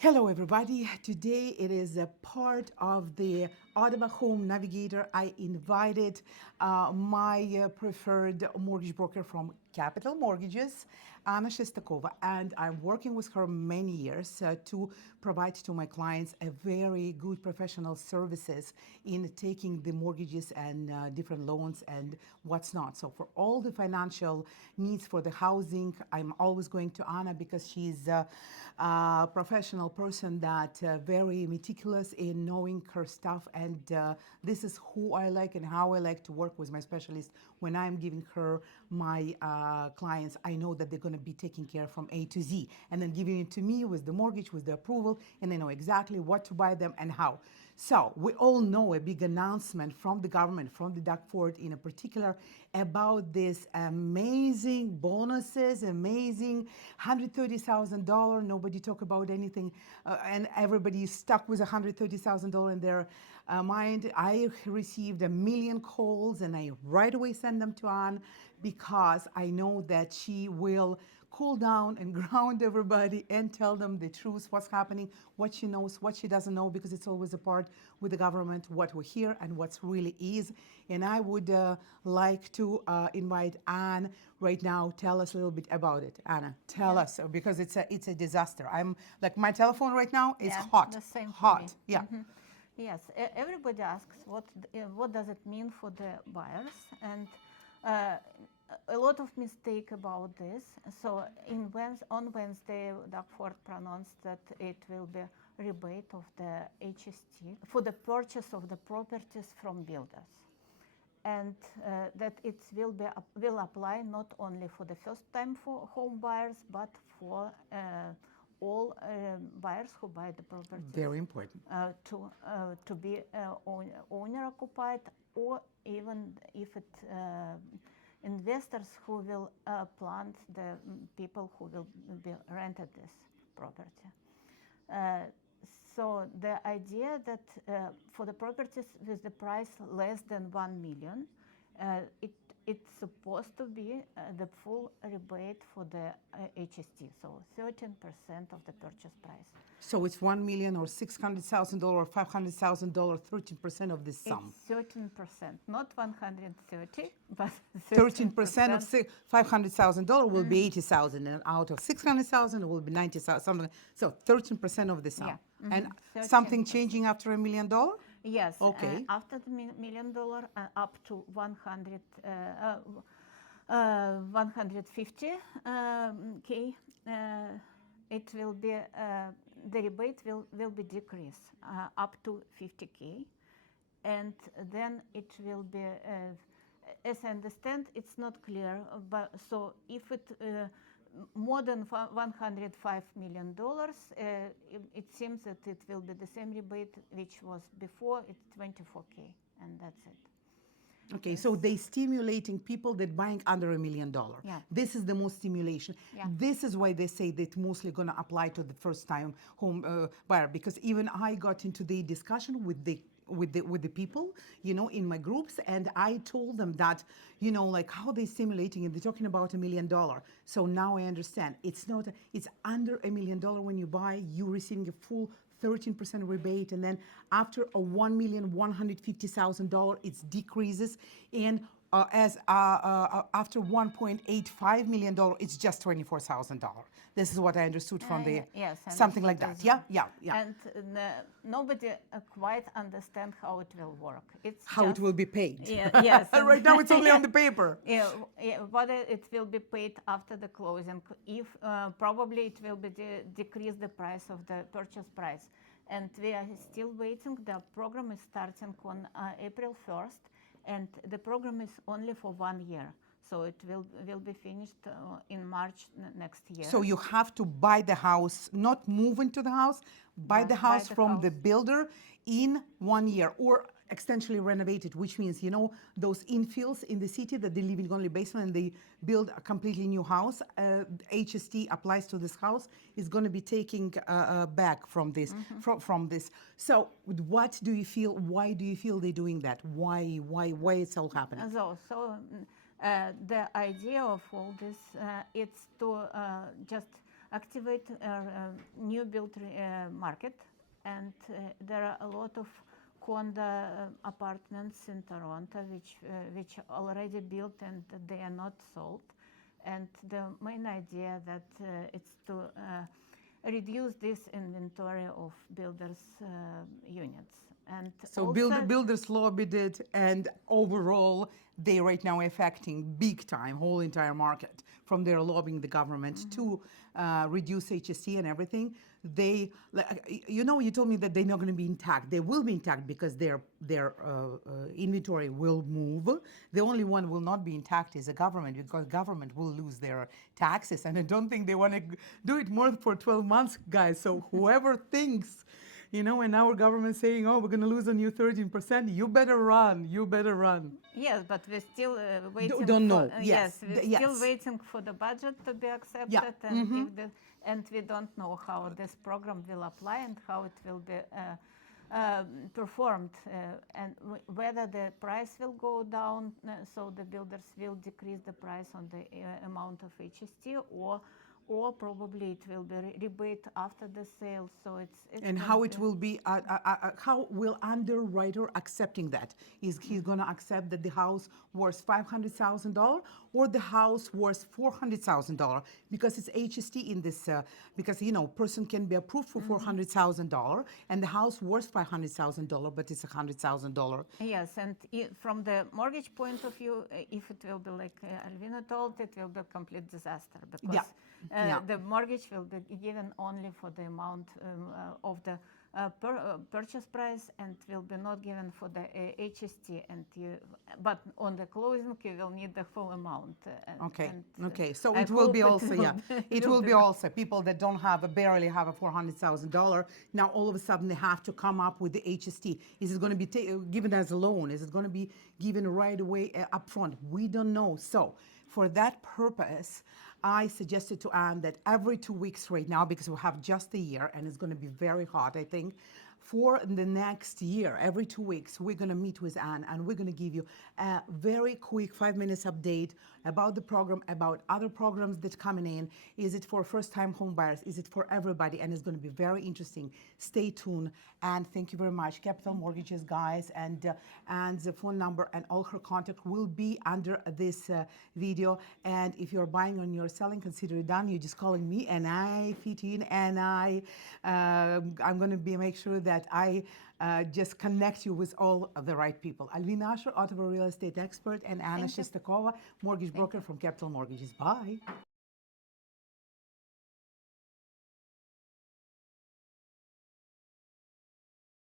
Hello, everybody. Today it is a part of the Ottawa Home Navigator. I invited my preferred mortgage broker from Capital Mortgages, Anna Shestakova, and I'm working with her many years to provide to my clients a very good professional services in taking the mortgages and different loans and what's not. So for all the financial needs for the housing, I'm always going to Anna because she's a professional person that very meticulous in knowing her stuff, and this is who I like and how I like to work with my specialist. When I'm giving her my clients, I know that they're going to be taking care from A to Z, and then giving it to me with the mortgage, with the approval, and they know exactly what to buy them and how. So we all know a big announcement from the government, from the Doug Ford in a particular, about this amazing bonuses, amazing $130,000. Nobody talk about anything, and everybody is stuck with $130,000 in their mind. I received 1,000,000 calls, and I right away send them to Anne because I know that she will cool down and ground everybody and tell them the truth, what's happening, what she knows, what she doesn't know, because it's always a part with the government, what we hear and what's really is. And I would like to invite Anne right now. Tell us a little bit about it. Anna, tell us, because it's a disaster. I'm like, my telephone right now is hot. The same for hot. me. Yeah. Yes, everybody asks what does it mean for the buyers, and uh, a lot of mistake about this. So on Wednesday, Doug Ford pronounced that it will be rebate of the HST for the purchase of the properties from builders, and that it will apply not only for the first time for home buyers, but for all buyers who buy the property. Very important. To be owner occupied, or even if it investors who will plant the people who will be rented this property. So the idea that for the properties with the price less than 1 million, it's supposed to be the full rebate for the HST, so 13% of the purchase price. So it's 1 million or $600,000 or $500,000, 13% of this sum. It's 13%, not 130, but 13% of $500,000 will be 80,000, and out of 600,000 it will be 90,000. Something. So 13% of the sum. Yeah. And 13%. something changing after $1 million? Yes. Okay. After the $1 million, up to 150 K, it will be the rebate will be decreased up to 50K, and then it will be. As I understand, it's not clear, but so if it more than $105 million, it seems that it will be the same rebate which was before. It's 24K, and that's it. Okay, so they stimulating people that buying under $1 million. Yeah. This is the most stimulation. Yeah. This is why they say that mostly going to apply to the first-time home buyer, because even I got into the discussion with the people, in my groups, and I told them that, like how they stimulating, and they're talking about $1 million. So now I understand. It's under $1 million when you buy, you receiving a full 13% rebate, and then after a $1,150,000, it decreases, and after $1.85 million, it's just $24,000. This is what I understood from the yes, something like that. Yeah. And nobody quite understand how it will work. It's how just, it will be paid. Yeah, yes. Right now it's only on the paper. Yeah, whether it will be paid after the closing, if probably it will be decrease the price of the purchase price, and we are still waiting. The program is starting on April 1st, and the program is only for 1 year. So it will be finished in March next year. So you have to buy the house, not move into the house, buy the house from the builder in 1 year, or extensionally renovated, which means, those infills in the city that they live in only basement and they build a completely new house. HST applies to this house, is going to be taking back from this, from this. So what do you feel, why do you feel they're doing that? Why it's all happening? The idea of all this is to just activate new build market, and there are a lot of condo apartments in Toronto which already built and they are not sold. And the main idea that it's to reduce this inventory of builders units. And So also, builders lobbied it, and overall, they right now affecting big time whole entire market. From their lobbying the government to reduce HST and everything. They, you told me that they're not going to be intact. They will be intact because their inventory will move. The only one will not be intact is the government, because government will lose their taxes, and I don't think they want to do it more for 12 months, guys. So whoever thinks, and our government saying, oh, we're going to lose on you 13%, you better run, yes, but we're still waiting. Don't know. Yes, we're Yes. still waiting for the budget to be accepted, Yeah. and and we don't know how this program will apply and how it will be performed, and whether the price will go down, so the builders will decrease the price on the amount of HST, or probably it will be rebate after the sale. So it's And how it will be, how will underwriter accepting that? Is he going to accept that the house worth $500,000 or the house worth $400,000? Because it's HST in this, because, person can be approved for $400,000 and the house worth $500,000, but it's $100,000. Yes, and from the mortgage point of view, if it will be like Alvina told, it will be a complete disaster, because the mortgage will be given only for the amount of the purchase price, and will be not given for the HST. But on the closing, you will need the full amount. Okay. So I it will hope be it also, will it will be also people that don't barely have a $400,000. Now all of a sudden they have to come up with the HST. Is it going to be given as a loan? Is it going to be given right away upfront? We don't know. So for that purpose, I suggested to Anne that every 2 weeks right now, because we have just a year and it's going to be very hot, I think, for the next year, every 2 weeks, we're going to meet with Anne and we're going to give you a very quick 5 minutes update about the program, about other programs that coming in. Is it for first-time home buyers? Is it for everybody? And it's going to be very interesting. Stay tuned. And thank you very much. Capital Mortgages, guys, and the phone number and all her contact will be under this video. And if you're buying or you're selling, consider it done. You're just calling me, and I fit in, and I'm going to make sure that I just connect you with all of the right people. Alvina Usher, Ottawa real estate expert, and Anna Shestakova, mortgage broker from Capital Mortgages. Bye.